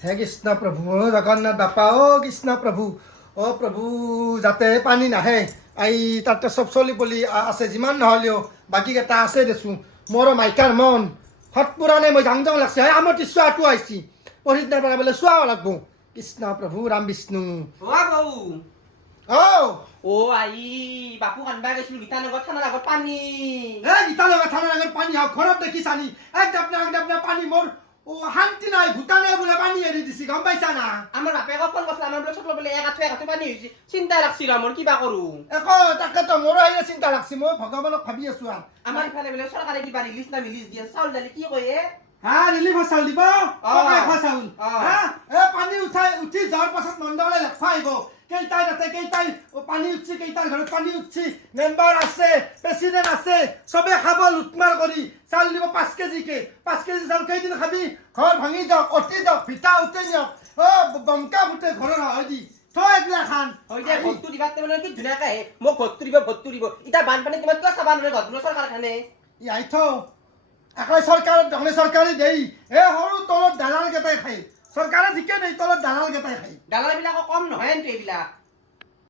হে কৃষ্ণ প্ৰভু জগন্নাথ বাপা কৃষ্ণ প্ৰভু প্ৰভু যাতে পানী নাহে তাতে চব চলি পলি আছে যিমান নহ'লেও বাকীকেইটা আছে দেচোন মোৰ মাইকাৰ মন সৎ পুৰাণে মই যাং যাং লাগছে আমাৰ চোৱাটো আহিছি পৰিদিনাৰ পৰা বোলে চোৱাও লাগব কৃষ্ণ প্ৰভু ৰাম বিষ্ণু বাপু কান্দবা গৈছিলো গীতানগৰ থানাৰ আগত পানী গীতানগৰ থানাৰ আগত পানী হওক ঘৰত দেখিছানি একদাপনা পানী মোৰ শান্তি নাই ভূটানে বোলে পানী এৰি দিছি গম পাইছা না আমাৰ বাপেকে ফোন কৰিছিল আমাৰ বোলে চকলো বোলে একাঠু পানী হৈছে চিন্তা লাগছিল মোৰ কিবা কৰো তাকেতো মোৰো আহিলে চিন্তা লাগছি মই ভগৱানক ভাবি আছো আমাৰ ইফালে বোলে চৰকাৰে কিবা ৰিলিজ দিয়ে চাউল দালি কি কয় ৰিলিফৰ চাউল দিব চাউল পানী উঠি যোৱাৰ পাছত মণ্ডলে লেখা আহিব কেইটাই পানী উঠছি কেইটাৰ ঘৰত পানী উঠছি মেম্বাৰ আছে প্ৰেচিডেণ্ট আছে চবে খাব লুটমাৰ কৰি চাউল দিব 5 কেজিকে 5 কেজি চাউল কেইদিন খাবি ঘৰ ভাঙি যাওক অতি যাওক ভিটা উঠে নিয়ক বমকা ফুটে ঘৰৰ হয় দি থৈ এইগিলা খান ভোটটো দিবা মানে কি ধুনীয়াকে আহে মোক ভোটটো দিব এতিয়া বানপানী কিমান কিয় চাবা নোৱাৰে ঘৰটো চৰকাৰ খানে ইয়াই থ একাই চৰকাৰত দখলে চৰকাৰে দেই সৰু তলত দালাল কেইটাই খায় চৰকাৰে ঠিকে দেই তলত দালাল কেইটাই খায় দালাল বিলাকক কম নহয় এইবিলাক